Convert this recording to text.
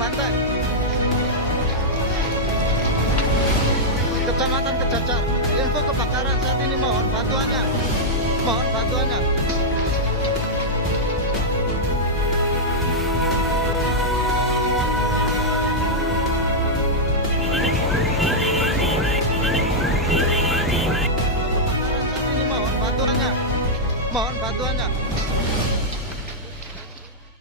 pantai. Kecamatan Kejajar. Info kebakaran saat ini, mohon bantuannya. Mohon bantuannya.